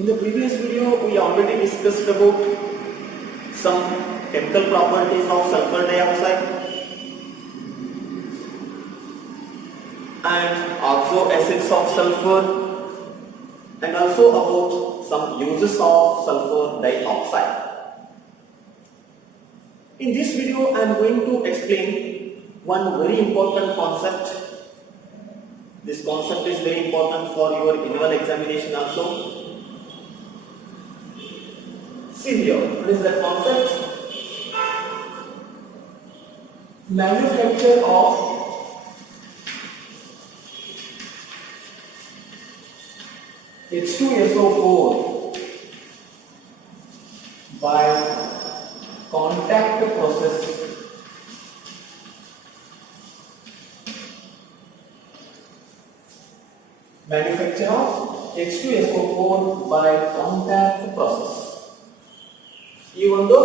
In the previous video, we already discussed about some chemical properties of sulfur dioxide and oxo acids of sulfur, and also about some uses of sulfur dioxide. In this video, I am going to explain one very important concept. This concept is very important for your annual examination also. See here, what is the concept? Manufacture of H2SO4 by contact process. Manufacture of H2SO4 by contact process. ಈ ಒಂದು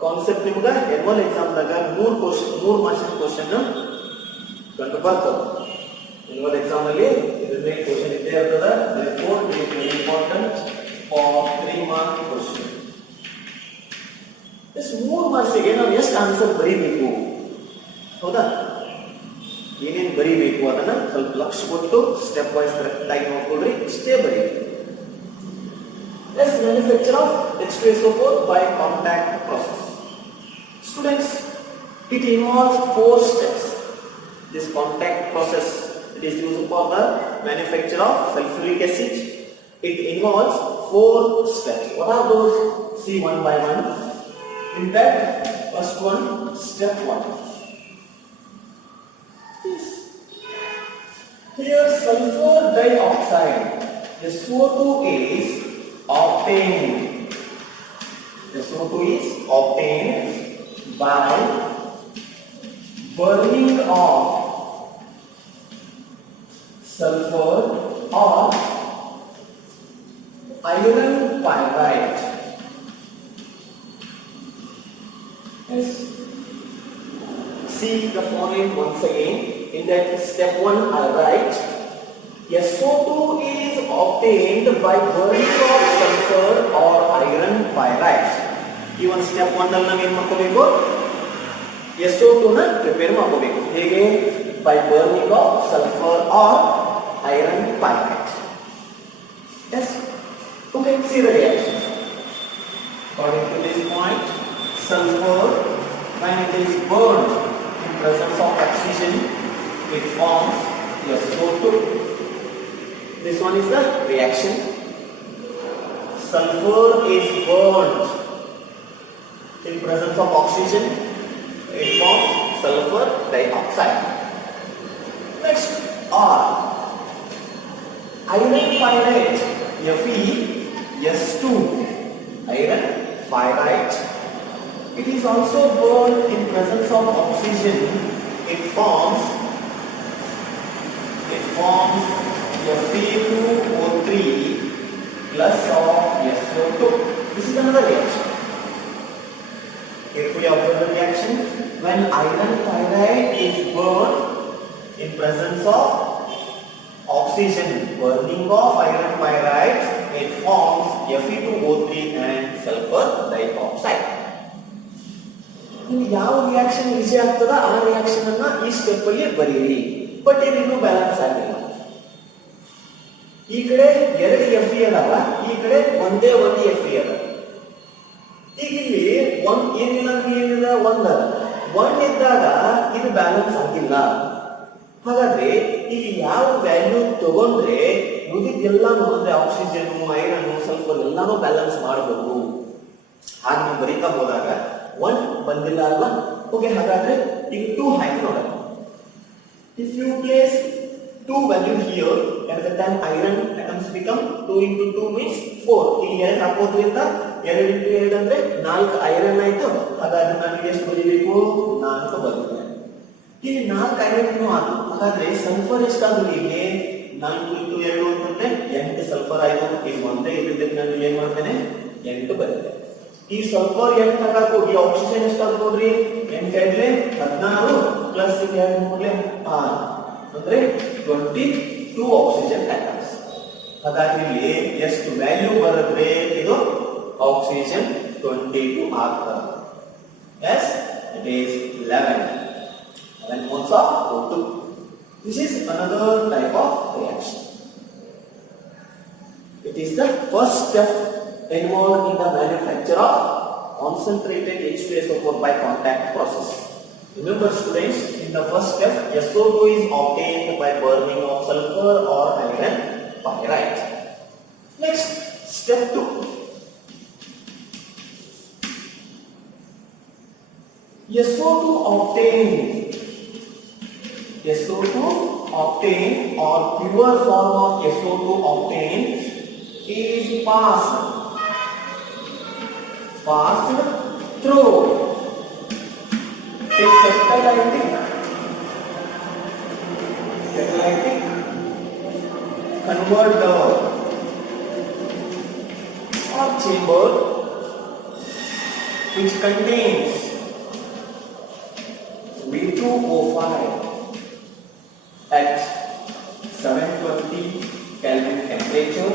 concept ನಿಮಗೆ annual exam ದಾಗ 3 marks question ಕಂಡು ಬರ್ತದೆ. Annual exam ಅಲ್ಲಿ ಇದರಲ್ಲಿ question ಇದ್ದೇ ಇರ್ತದೆ. therefore it is very important for 3 mark question. this 3 marks ಗೆ ನಾವು ಎಷ್ಟು ಆನ್ಸರ್ ಬರೀಬೇಕು, ಹೌದಾ? ಏನೇನು ಬರೀಬೇಕು ಅದನ್ನ ಸ್ವಲ್ಪ ಲಕ್ಷ್ಯ ಕೊಟ್ಟು ಸ್ಟೆಪ್ ವೈಸ್ ಕರೆಕ್ಟ್ ಆಗಿ ನೋಡ್ಕೊಳ್ರಿ. ಇಷ್ಟೇ ಬರೀಬೇಕು. Let's manufacture of H2SO4 by contact process. Students, it involves 4 steps. This contact process, it is used for the manufacture of sulphuric acid. It involves 4 steps. What are those? See one by one. In that, first one, step 1. Yes. Here sulfur dioxide, SO2 is obtained. The SO2 is obtained by burning of sulfur or iron pyrite. Yes. See the point once again. In that step 1, I write SO2 is obtained by burning of sulfur or iron pyrite. Even step 1 ಅಲ್ಲಿ ನಾವು ಏನು ಮಾಡ್ಕೋಬೇಕು? SO2 ನ prepare ಮಾಡ್ಕೋಬೇಕು. ಹೇಗೆ? by burning of sulfur or iron pyrite. Yes. Okay, see the reaction. According to this point, sulfur, when it is burned in presence of oxygen, it forms SO2. This one is the reaction. Sulfur is burned in presence of oxygen. It forms sulfur dioxide. Next, R. Iron pyrite, Fe(S2). Iron pyrite. It is also burned in presence of oxygen. It forms Fe2O3 plus of SO2. This is another reaction. Carefully observe the reaction. When iron pyrite is burned in presence of oxygen, burning of iron pyrite, it forms Fe2O3 and sulfur dioxide. ಯಾವ reaction easy ಆಗ್ತದ ಆ reaction ಅನ್ನ ಈ step ಅಲ್ಲಿ ಬರೀರಿ. But ಇದಿನ್ನೂ balance ಆಗಿಲ್ಲ. ಈ ಕಡೆ 2 Fe ಅದಾವ, ಈ ಕಡೆ ಒಂದೇ ಒಂದು Fe ಅದ. ಈಗ ಇಲ್ಲಿ ಏನಿಲ್ಲ 1 ಅದ. 1 ಇದ್ದಾಗ ಇದು ಬ್ಯಾಲೆನ್ಸ್ ಆಗಿಲ್ಲ. ಹಾಗಾದ್ರೆ ಇಲ್ಲಿ ಯಾವ ವ್ಯಾಲ್ಯೂ ತಗೊಂಡ್ರೆ ಉಳಿದೆಲ್ಲಾನು ಅಂದ್ರೆ ಆಕ್ಸಿಜನ್, ಐರನ್, ಸಲ್ಫರ್ ಎಲ್ಲಾನು ಬ್ಯಾಲೆನ್ಸ್ ಮಾಡಬಹುದು. ಹಾಗೆ ನೀವು ಬರೀತಾ ಹೋದಾಗ 1 ಬಂದಿಲ್ಲ ಅಲ್ವಾ? ಓಕೆ, ಹಾಗಾದ್ರೆ ಈಗ 2 ಹಾಕಿ ನೋಡೋಣ. If you place 2 value here, at the time iron atoms become 2 into 2 means 4. ಇಲ್ಲಿ 2 ಹಾಕೋದ್ರಿಂದ 2 into 2 ಅಂದ್ರೆ 4 ಐರನ್ ಆಯ್ತು. ಹಾಗಾದ್ರೆ ನಾನು ಎಷ್ಟು ಬರೀಬೇಕು? 4 ಬರೀತೀನಿ. ಇಲ್ಲಿ 4 ಐರನ್ ಆಯ್ತು. ಹಾಗಾದ್ರೆ ಸಲ್ಫರ್ ಎಷ್ಟಾದ್ರು ಇಲ್ಲಿ 4 into 2 ಅಂತಂದ್ರೆ 8 ಸಲ್ಫರ್ ಆಯ್ತು. ಈಗ ಒಂದೇ ಇದ್ದಿದ್ದಕ್ಕೆ ನಾನು ಏನ್ ಮಾಡ್ತೇನೆ? 8 ಬರೀತೇನೆ. ಈ ಸಲ್ಫರ್ 8 ಹಾಕಾಕು. ಈ ಆಕ್ಸಿಜನ್ ಎಷ್ಟಾದ್ರು ನೋಡ್ರಿ? 8 ಇಡ್ಲೆ 16 ಪ್ಲಸ್ 2 ಮೂಡ್ಲೆ 6 ಅಂದ್ರೆ 22 oxygen atoms. ಹಾಗಾದ್ರೆ ಇಲ್ಲಿ ಎಷ್ಟು ವ್ಯಾಲ್ಯೂ ಬರುತ್ತೆ? ಇದು ಆಕ್ಸಿಜನ್ 22 ಆಗ್ತದೆ. Yes, it is 11 moles of O2. This is another type of reaction. It is the first step involved in the manufacture of concentrated H2SO4 by contact process. Remember students, in the first step, SO2 is obtained by burning of sulfur or iron pyrite. Next, step 2. SO2 obtained or pure form of SO2 obtained is passed through a catalytic converter or chamber which contains V2O5 at 720 Kelvin temperature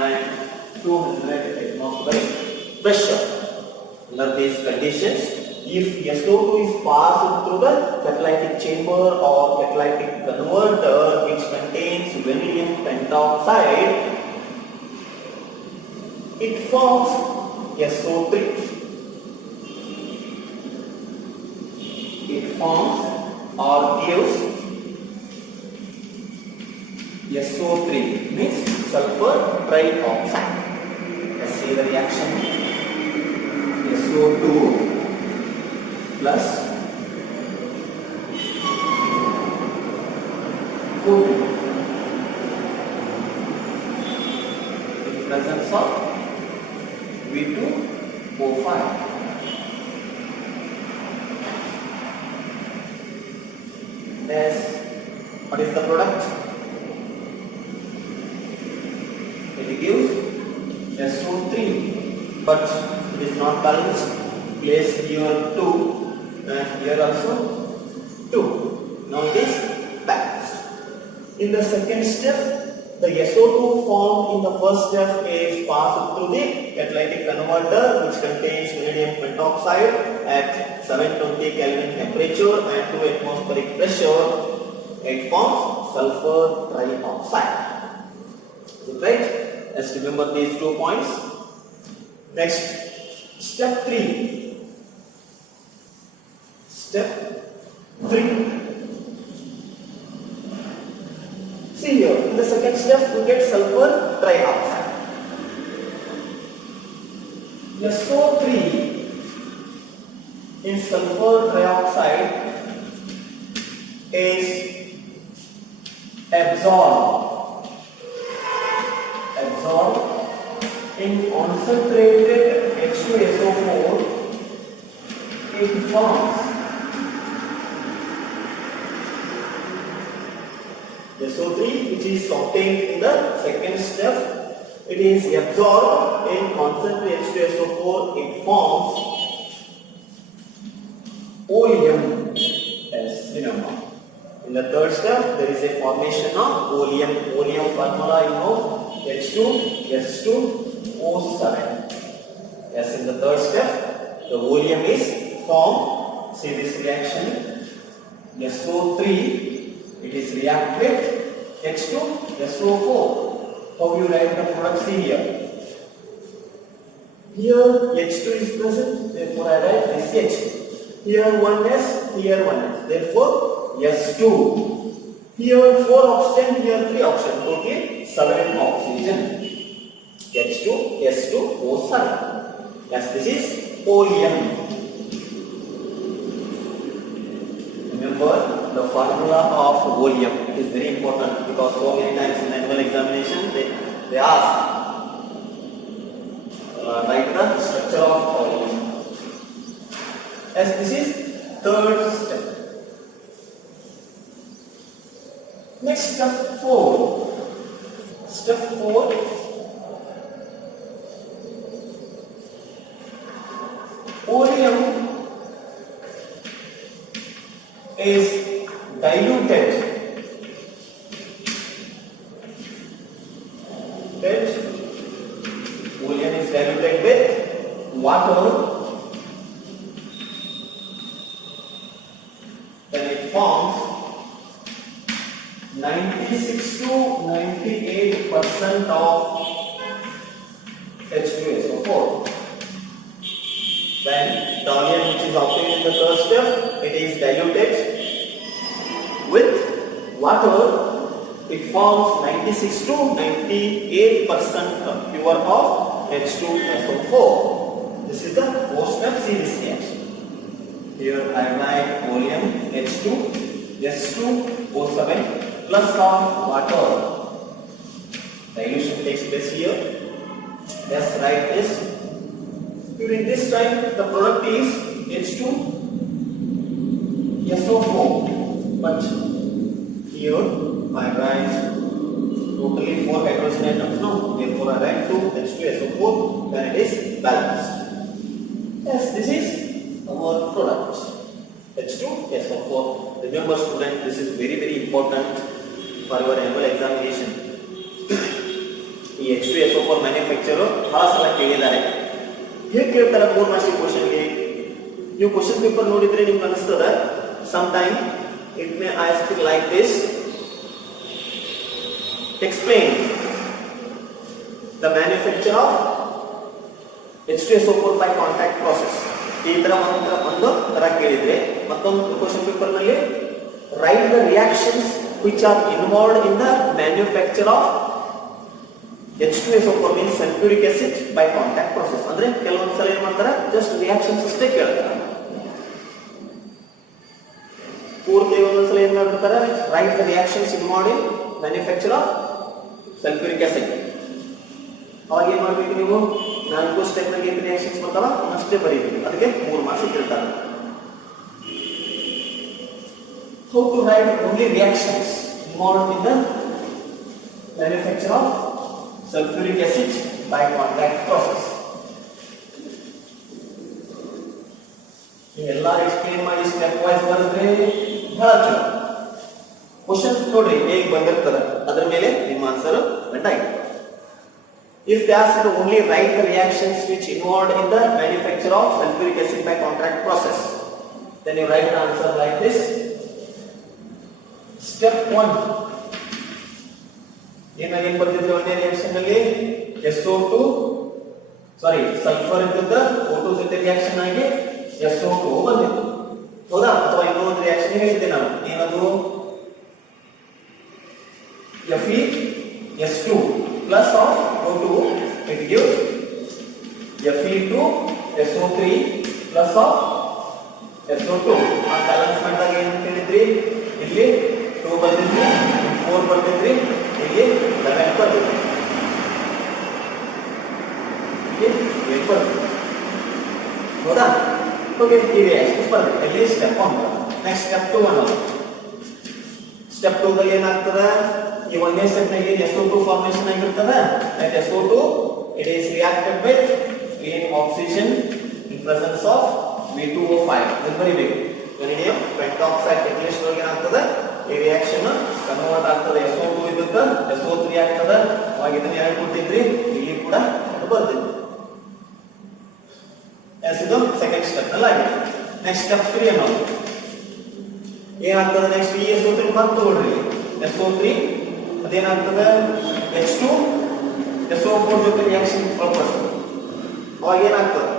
and 200 atmospheric pressure. Under these conditions, if SO2 is passed through the catalytic chamber or catalytic converter which contains vanadium pentoxide, it forms SO3. It forms or gives SO3, means sulfur trioxide. Let's see the reaction. SO2 plus O2 in presence of V2O5. Yes, what is the product? It gives SO3, but it is not balanced. Place here 2 and here also 2. Now it is balanced. In the second step, the SO2 formed in the first step is passed through the catalytic converter which contains vanadium pentoxide at 720 Kelvin temperature and 2 atmospheric pressure. It forms sulfur trioxide. Is it right? Let's remember these 2 points. Next, step 3. Step 3. See here, in the second step, we get sulfur trioxide. SO3 in sulfur trioxide is absorbed in concentrated H2SO4. It forms SO3, which is obtained in the second step. It is absorbed in concentrated H2SO4. It forms oleum. Yes, remember. In the third step, there is a formation of oleum. Oleum formula, you know, H2S2O7. Yes, in the third step, the oleum is formed. See this reaction. SO3, it is react with H2SO4. How you write the product? See here. Here H2 is present, therefore I write this H. Here 1S, here 1S. Therefore S2. Here 4 oxygen, here 3 oxygen. Okay, 7 oxygen. H2S2O7. Yes, this is oleum. Remember the formula of oleum. It is very important because so many times in annual examination they ask write the structure of oleum. As this is third step. Next, step 4. Step 4. Oleum is diluted water, then it forms 96 to 98% of H2SO4. When the oleum which is obtained in the first step, it is diluted with water, it forms 96 to 98% pure of H2SO4. This is the 4-step series reaction. Here I write oleum H2 S2O7 plus of water. Dilution takes place here. Yes, write this. During this time, the product is H2SO4. But here I write totally 4 hydrogen atoms now. Therefore, I write 2 H2SO4. Then it is balanced. Yes, this is our product. H2SO4. Remember, student, this is very, very important for your annual examination. ಈ H2SO4 manufacture ಬಹಳ ಸಲ ಕೇಳಿದ್ದಾರೆ. ಹೇಗೆ ಕೇಳ್ತಾರೆ 3 marks ಕ್ವಶನ್ಗೆ? ನೀವು question paper ನೋಡಿದ್ರೆ ನಿಮ್ಗೆ ಅನಿಸ್ತದ some time it may ask like this, explain the manufacture of H2SO4 by contact process. ಈ ತರ ಒಂದು ತರ ಕೇಳಿದ್ರೆ ಮತ್ತೊಂದು ಕ್ವಶನ್ ಪೇಪರ್ ನಲ್ಲಿ write the reactions which are involved in the manufacture of H2SO4 means sulphuric acid by contact process. ಅಂದ್ರೆ ಕೆಲವೊಂದು ಸಲ ಏನ್ ಮಾಡ್ತಾರೆ, ಜಸ್ಟ್ ರಿಯಾಕ್ಷನ್ಸ್ ಅಷ್ಟೇ ಕೇಳ್ತಾರೆ. ಪೂರ್ತಿ ಒಂದೊಂದು ಸಲ ಏನ್ ಮಾಡ್ತಾರೆ, write the reactions involved in manufacture of sulphuric acid. ಅವಾಗ ಏನ್ ಮಾಡ್ಬೇಕು, ನೀವು 4 ಸ್ಟೆಪ್ ನಲ್ಲಿ ಏನು ರಿಯಾಕ್ಷನ್ಸ್ ಬರ್ತಾವ ಅಷ್ಟೇ ಬರೀಬೇಕು. ಅದಕ್ಕೆ 3 ಮಾರ್ಕ್ಸ್ ಕೇಳ್ತಾರೆ. How to write only reactions involved in the manufacture of sulphuric acid by contact process. ಎಲ್ಲ ಎಕ್ಸ್ಪ್ಲೇನ್ ಮಾಡಿ ಸ್ಟೆಪ್ ವೈಸ್ ಬರೆದ್ರೆ ಬಹಳ ಚಲೋ. ಕ್ವಶನ್ ನೋಡ್ರಿ ಹೇಗೆ ಬಂದಿರ್ತದ, ಅದರ ಮೇಲೆ ನಿಮ್ಮ ಆನ್ಸರ್ ಡಿಪೆಂಡ್ ಆಗಿದೆ. If they ask to only write the reactions which involved in the manufacture of sulphuric acid by contact process, then you write the answer like this. Step 1. ಏನಾಗೇನು ಬರ್ತಿದ್ರೆ ಒಂದೇ ರಿಯಾಕ್ಷನ್ ಅಲ್ಲಿ SO2 sulphur ಇದ್ದದ O2 ಜೊತೆ reaction ಆಗಿ SO2 ಬಂದಿತ್ತು, ಹೌದಾ? ಅಥವಾ ಇನ್ನೊಂದು reaction ಹೇಳಿದ್ದೆ ನಾನು, ಏನದು FeS2 plus of O2, it gives Fe2SO3 plus of SO2. ಆ ಬ್ಯಾಲೆನ್ಸ್ ಮಾಡಿದಾಗ ಏನು ಹೇಳಿದ್ರಿ, ಇಲ್ಲಿ 2 ಬರ್ತಿದ್ರಿ, 4 ಬರ್ತಿದ್ರಿ, ಇಲ್ಲಿ 11 ಬರ್ತಿದ್ರಿ, ಇಲ್ಲಿ 8 ಬರ್ತಿದ್ರಿ, ಹೌದಾ? ಓಕೆ, ಈ ರಿಯಾಕ್ಷನ್ಸ್ ಬರ್ತದೆ. ಇಲ್ಲಿ ಸ್ಟೆಪ್ 1. ನೆಕ್ಸ್ಟ್ ಸ್ಟೆಪ್ 2 ಅನ್ನೋದು. ಸ್ಟೆಪ್ 2 ದಲ್ಲಿ ಏನಾಗ್ತದೆ, ಈ ಒಂದೇ ಸ್ಟೆಪ್ ನಲ್ಲಿ SO2 ಫಾರ್ಮೇಷನ್ ಆಗಿರ್ತದೆ. that SO2 it is reacted with clean oxygen in presence of V2O5. ಇದು ಬರಿಬೇಕು. ವೆರಿಡಿಯಂ ಪೆಂಟಾಕ್ಸೈಡ್ catalyst ಒಳಗೆ ಏನಾಗ್ತದೆ, ಈ ರಿಯಾಕ್ಷನ್ ಕನ್ವರ್ಟ್ ಆಗ್ತದೆ. SO2 ಇದ್ದಕ್ಕೆ SO3 ಆಗ್ತದೆ. ಅವಾಗ ಇದನ್ನ ಯಾರು ಕೊಟ್ಟಿದ್ರಿ, ಇಲ್ಲಿ ಕೂಡ ಬರ್ತಿದ್ರಿ. ಇದು ಸೆಕೆಂಡ್ ಸ್ಟೆಪ್ ನಲ್ಲಿ ಆಗಿದೆ. ನೆಕ್ಸ್ಟ್ ಸ್ಟೆಪ್ 3 ಅನ್ನೋದು ಏನಾಗ್ತದೆ, ನೆಕ್ಸ್ಟ್ ಈ SO3 ಮತ್ತೆ ತಗೊಳ್ರಿ, SO3 ಅದೇನಾಗ್ತದೆ H2SO4 ಜೊತೆ ರಿಯಾಕ್ಷನ್ ಮಾಡ್ತದೆ. ಅವಾಗ ಏನಾಗ್ತದೆ,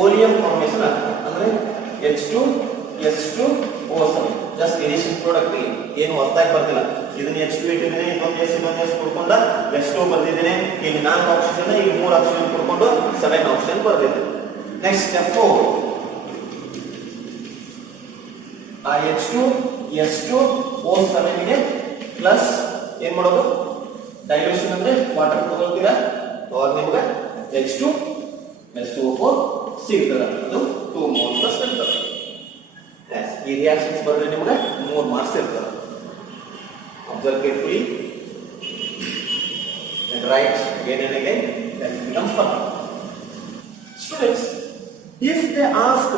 ಓಲಿಯಂ ಫಾರ್ಮೇಷನ್ ಆಗ್ತದೆ. ಅಂದ್ರೆ H2S2O7 ಜಸ್ಟ್ ಎಡಿಷನ್ ಪ್ರಾಡಕ್ಟ್, ಏನು ಹೊಸದಾಗಿ ಬರ್ತಿಲ್ಲ. ಇದನ್ನ H2 ಇಟ್ಟಿದ್ದೇನೆ, ಇನ್ನೊಂದು S ಕೊಡ್ಕೊಂಡ H2 ಬರ್ದಿದ್ದೇನೆ, ಇಲ್ಲಿ 4 ಆಕ್ಸಿಜನ್, ಇಲ್ಲಿ 3 ಆಕ್ಸಿಜನ್ ಕೊಡ್ಕೊಂಡು 7 ಆಕ್ಸಿಜನ್ ಬರ್ದಿದೆ. Next step 4. ಆ H2S2O7 ಗೆ ಪ್ಲಸ್ ಏನ್ ಮಾಡೋದು, ಡೈಲ್ಯೂಷನ್ ಅಂದ್ರೆ ವಾಟರ್ ತಗೊಳ್ತೀರಾ, ಅವಾಗ ನಿಮ್ಗೆ H2SO4 ಸಿಗ್ತದೆ. ಅದು 2 moles ಇರ್ತದೆ. ಈ ರಿಯಾಕ್ಷನ್ಸ್ ಬರೆದ್ರೆ ನಿಮ್ಗೆ 3 ಮಾರ್ಕ್ಸ್ ಇರ್ತದೆ. Observe carefully and write again and again, then it becomes perfect. Students, if they ask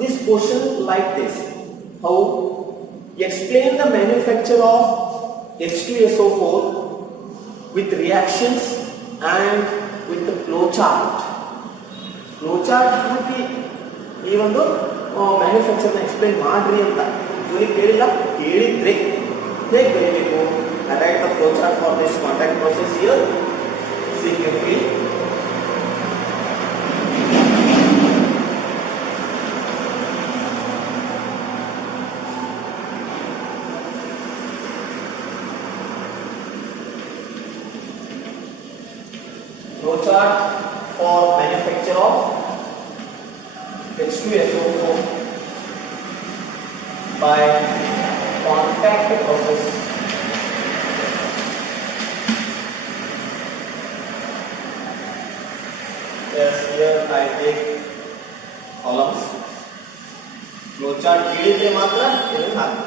this question like this, how explain the manufacture of H2SO4 with reactions and with the flow chart. Flow chart ಹಾಕಿ ಈ ಒಂದು ಮ್ಯಾನುಫ್ಯಾಕ್ಚರ್ನ explain ಮಾಡ್ರಿ ಅಂತ unit ಕೇಳಿಲ್ಲ, ಕೇಳಿದ್ರೆ ಹೇಗೆ ಬರೀಬೇಕು? Right the flow chart for this contact process here. C carefully. Flow chart for manufacture of H2SO4 by contact process. Yes, here I take columns. Flow chart ಕೇಳಿದ್ರೆ ಮಾತ್ರ ಇದನ್ನು ಹಾಕಿ.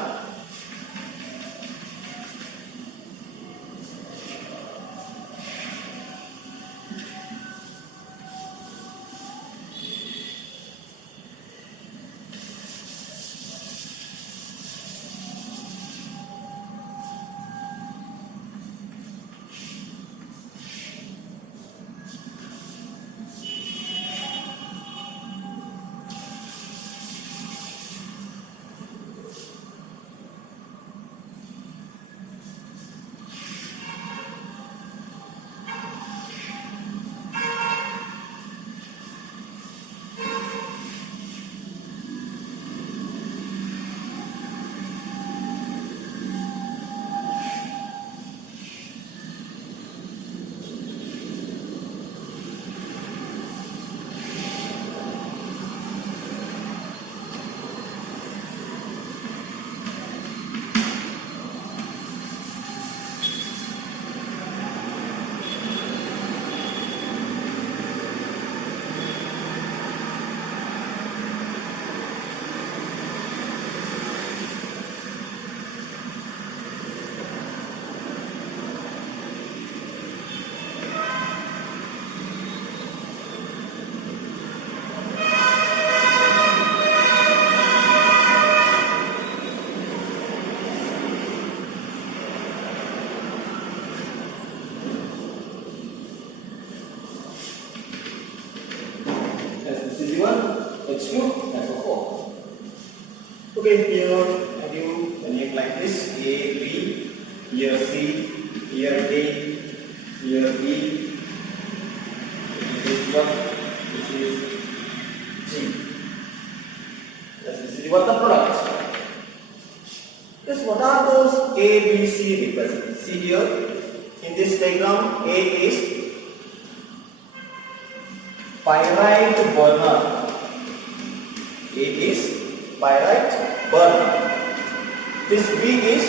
H2 SO4. Okay, here I give the name like this: A, B, here C, here D, here B, this is F, this is G. This is what the product. Yes, what are those A, B, C represent? See here in this diagram, A is pyrite burner. A is pyrite burner. This B is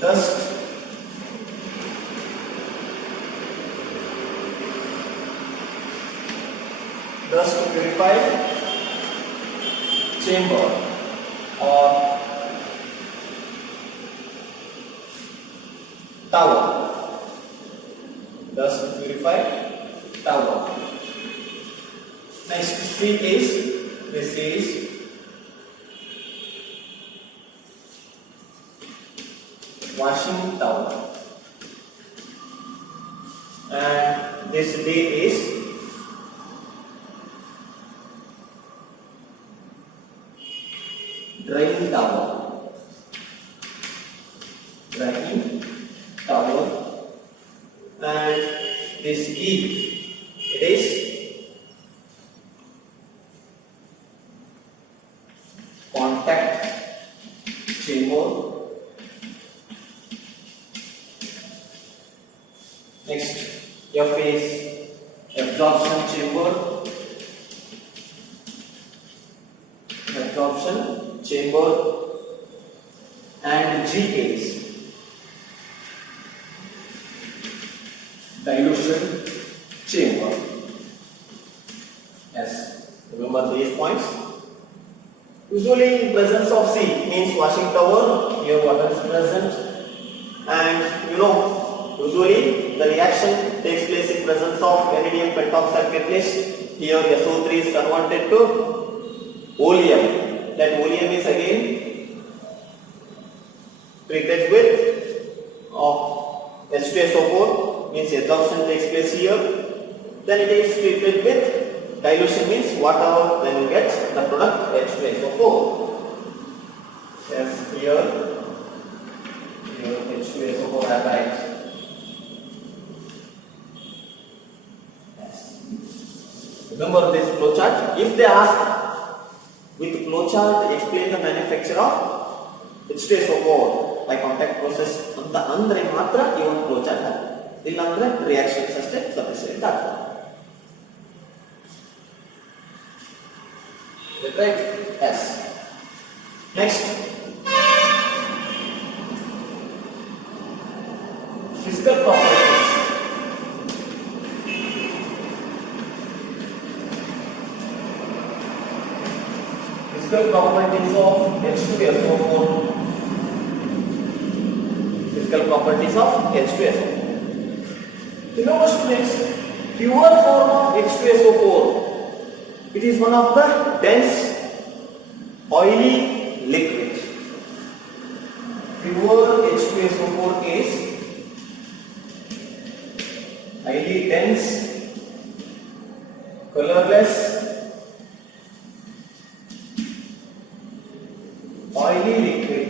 dust purified chamber or tower. Dust purified tower. Next C is, this is washing tower, and this D is drying tower. Drying tower. And this E, it is contact chamber. Next, F is absorption chamber. Absorption chamber. And G is dilution chamber. Yes, remember these points. Usually in presence of C means washing tower, here water is present, and usually the reaction takes place in presence of vanadium pentoxide catalyst. Here SO3 is converted to oleum. That oleum is again treated with H2SO4 means adsorption takes place here. Then it is treated with dilution means water, then you get the product H2SO4. Yes, here H2SO4 I write. Yes. Remember this flowchart. If they ask with flowchart explain the manufacture of H2SO4 by contact process ಅಂತ ಅಂದ್ರೆ ಮಾತ್ರ ಈ ಒಂದು flowchart ಹಾಕಿ ಇಲ್ಲ ಅಂದ್ರೆ reactions ಅಷ್ಟೇ sufficient ಆಗ್ತದೆ. Right? Yes. Next, physical properties. Physical properties of H2SO4. Physical properties of H2SO4. Remember students, pure form of H2SO4. It is one of the dense oily liquid. Pure H2SO4 is highly dense, colorless, oily liquid.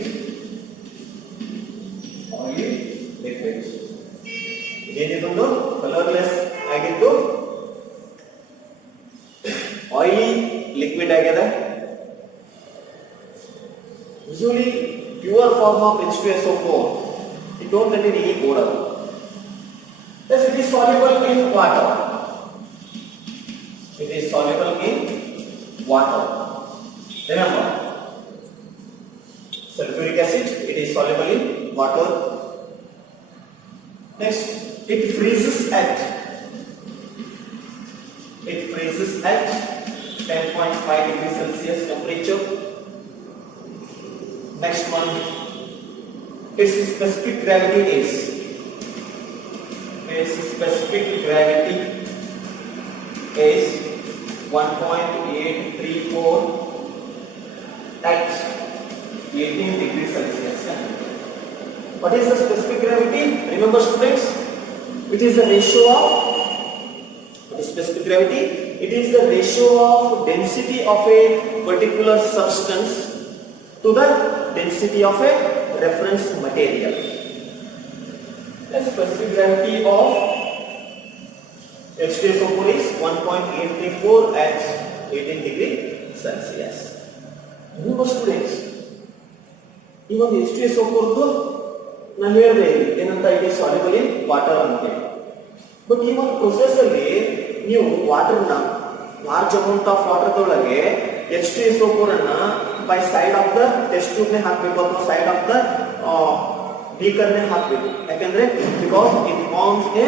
Oily liquid. ಏನಿದು colourless ಆಗಿದ್ದು oily liquid agada. Usually pure form of H2SO4 it don't contain any odor. Yes, it is soluble in water. It is soluble in water. Remember, sulphuric acid, it is soluble in water. Next, it freezes at 10.5 degrees Celsius temperature. Next one, its specific gravity is 1.834 at 18 degrees Celsius. What is the specific gravity? Remember students, it is the ratio of specific gravity. It is the ratio of density of a particular substance to the density of a reference material. The specific gravity of H2SO4 is 1.834 at 18 degrees Celsius. Remember students, even H2SO4 ನಾನು ಹೇಳಿದೆ ಏನಂತ it is soluble in water ಅಂತ. But ಈ ಒಂದು process ಅಲ್ಲಿ ನೀವು water ನ large amount of water ಒಳಗೆ H2SO4 ಅನ್ನ by side of the test tube ನೇ ಹಾಕಬೇಕು ಅಥವಾ ಸೈಡ್ ಆಫ್ ದ ಬೀಕರ್ ನೇ ಹಾಕಬೇಕು. ಯಾಕಂದ್ರೆ because it forms a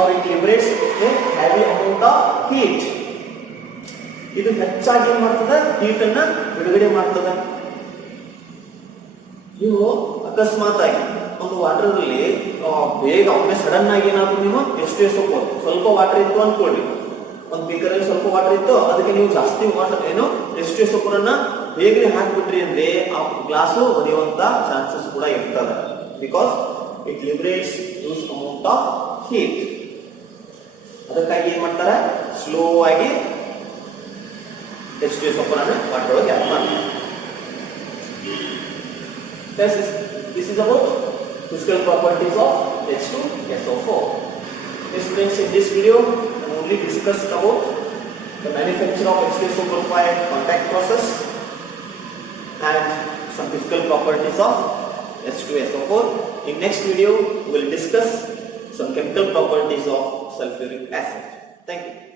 or it liberates a heavy amount of heat. ಇದು ಹೆಚ್ಚಾಗಿ ಏನ್ ಮಾಡ್ತದೆ, ಹೀಟ್ ಅನ್ನ ಬಿಡುಗಡೆ ಮಾಡ್ತದೆ. ನೀವು ಅಕಸ್ಮಾತ್ ಆಗಿ ಒಂದು ವಾಟರ್ ಅಲ್ಲಿ ಬೇಗ ಒಮ್ಮೆ ಸಡನ್ ಆಗಿ ಏನಾದ್ರು ನೀವು H2SO4 ಸ್ವಲ್ಪ ವಾಟರ್ ಇತ್ತು ಅನ್ಕೊಳ್ಳಿ, ಒಂದು ಬೀಕರ್ ಅಲ್ಲಿ ಸ್ವಲ್ಪ ವಾಟರ್ ಇತ್ತು, ಅದಕ್ಕೆ ನೀವು ಜಾಸ್ತಿ ವಾಟರ್ ಏನು H2SO4 ಅನ್ನ ಬೇಗನೆ ಹಾಕ್ಬಿಟ್ರಿ ಅಂದ್ರೆ ಆ ಗ್ಲಾಸ್ ಒಡೆಯುವಂತ ಚಾನ್ಸಸ್ ಕೂಡ ಇರ್ತದೆ. Because it liberates huge amount of heat. ಅದಕ್ಕಾಗಿ ಏನ್ ಮಾಡ್ತಾರೆ, ಸ್ಲೋ ಆಗಿ H2SO4 ಅನ್ನ ವಾಟರ್ ಒಳಗೆ ಆಡ್ ಮಾಡ್ತಾರೆ. This is about physical properties of H2SO4. Students, in this video I only discussed about the manufacture of H2SO4 by contact process and some physical properties of H2SO4. In next video we will discuss some chemical properties of sulphuric acid. Thank you.